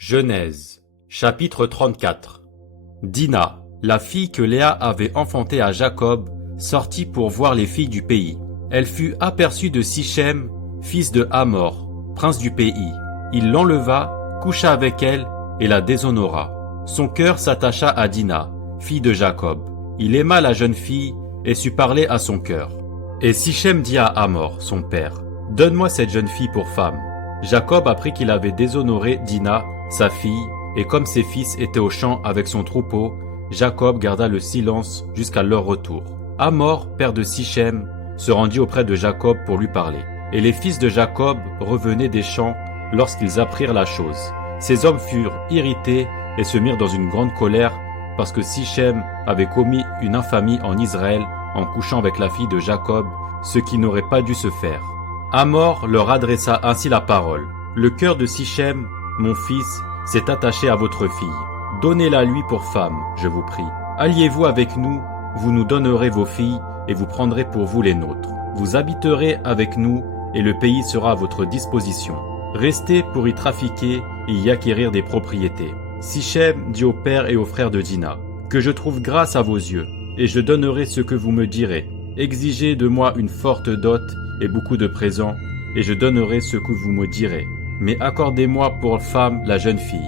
Genèse, chapitre 34. Dina, la fille que Léa avait enfantée à Jacob, sortit pour voir les filles du pays. Elle fut aperçue de Sichem, fils de Hamor, prince du pays. Il l'enleva, coucha avec elle et la déshonora. Son cœur s'attacha à Dina, fille de Jacob. Il aima la jeune fille et sut parler à son cœur. Et Sichem dit à Hamor, son père, « Donne-moi cette jeune fille pour femme. » Jacob apprit qu'il avait déshonoré Dina, sa fille, et comme ses fils étaient au champ avec son troupeau, Jacob garda le silence jusqu'à leur retour. Hamor, père de Sichem, se rendit auprès de Jacob pour lui parler. Et les fils de Jacob revenaient des champs lorsqu'ils apprirent la chose. Ces hommes furent irrités et se mirent dans une grande colère parce que Sichem avait commis une infamie en Israël en couchant avec la fille de Jacob, ce qui n'aurait pas dû se faire. Hamor leur adressa ainsi la parole. « Le cœur de Sichem, mon fils, s'est attaché à votre fille. Donnez-la lui pour femme, je vous prie. Alliez-vous avec nous, vous nous donnerez vos filles et vous prendrez pour vous les nôtres. Vous habiterez avec nous et le pays sera à votre disposition. Restez pour y trafiquer et y acquérir des propriétés. » Sichem dit au père et aux frères de Dina, « Que je trouve grâce à vos yeux, et je donnerai ce que vous me direz. Exigez de moi une forte dot et beaucoup de présents, et je donnerai ce que vous me direz. Mais accordez-moi pour femme la jeune fille. »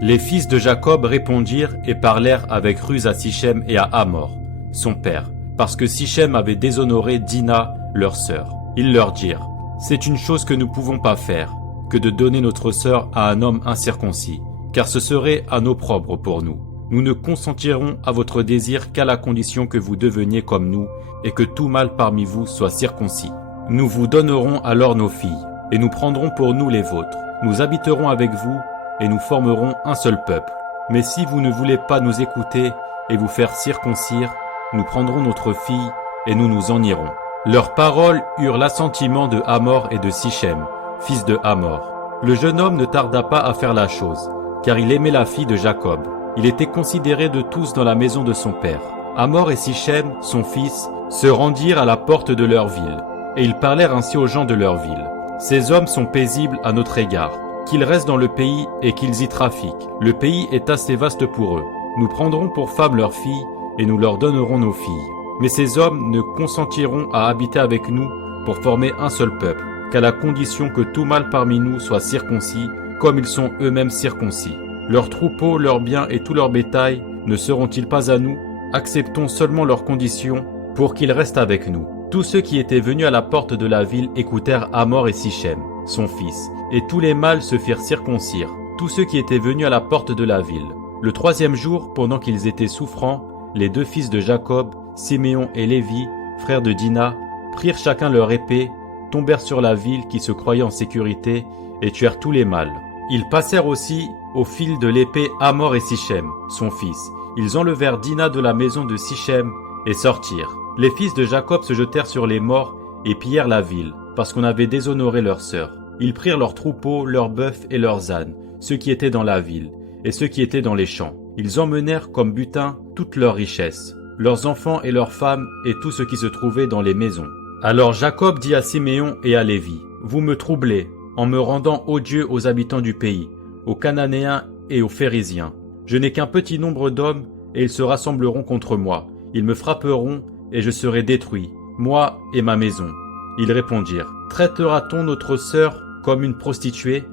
Les fils de Jacob répondirent et parlèrent avec ruse à Sichem et à Hamor, son père, parce que Sichem avait déshonoré Dina, leur sœur. Ils leur dirent, « C'est une chose que nous ne pouvons pas faire, que de donner notre sœur à un homme incirconcis, car ce serait un opprobre pour nous. Nous ne consentirons à votre désir qu'à la condition que vous deveniez comme nous et que tout mâle parmi vous soit circoncis. Nous vous donnerons alors nos filles, et nous prendrons pour nous les vôtres. Nous habiterons avec vous, et nous formerons un seul peuple. Mais si vous ne voulez pas nous écouter et vous faire circoncire, nous prendrons notre fille, et nous nous en irons. » Leurs paroles eurent l'assentiment de Hamor et de Sichem, fils de Hamor. Le jeune homme ne tarda pas à faire la chose, car il aimait la fille de Jacob. Il était considéré de tous dans la maison de son père. Hamor et Sichem, son fils, se rendirent à la porte de leur ville, et ils parlèrent ainsi aux gens de leur ville. « Ces hommes sont paisibles à notre égard, qu'ils restent dans le pays et qu'ils y trafiquent. Le pays est assez vaste pour eux. Nous prendrons pour femmes leurs filles, et nous leur donnerons nos filles. Mais ces hommes ne consentiront à habiter avec nous pour former un seul peuple, qu'à la condition que tout mâle parmi nous soit circoncis, comme ils sont eux-mêmes circoncis. Leurs troupeaux, leurs biens et tout leur bétail ne seront-ils pas à nous? Acceptons seulement leurs conditions pour qu'ils restent avec nous. » Tous ceux qui étaient venus à la porte de la ville écoutèrent Hamor et Sichem, son fils, et tous les mâles se firent circoncire, tous ceux qui étaient venus à la porte de la ville. Le troisième jour, pendant qu'ils étaient souffrants, les deux fils de Jacob, Siméon et Lévi, frères de Dina, prirent chacun leur épée, tombèrent sur la ville qui se croyait en sécurité et tuèrent tous les mâles. Ils passèrent aussi au fil de l'épée Hamor et Sichem, son fils. Ils enlevèrent Dina de la maison de Sichem et sortirent. Les fils de Jacob se jetèrent sur les morts et pillèrent la ville, parce qu'on avait déshonoré leur sœur. Ils prirent leurs troupeaux, leurs bœufs et leurs ânes, ceux qui étaient dans la ville, et ceux qui étaient dans les champs. Ils emmenèrent comme butin toutes leurs richesses, leurs enfants et leurs femmes et tout ce qui se trouvait dans les maisons. Alors Jacob dit à Siméon et à Lévi, « Vous me troublez, en me rendant odieux aux habitants du pays, aux Cananéens et aux Phérésiens. Je n'ai qu'un petit nombre d'hommes, et ils se rassembleront contre moi. Ils me frapperont, et je serai détruit, moi et ma maison. » Ils répondirent, « Traitera-t-on notre sœur comme une prostituée ?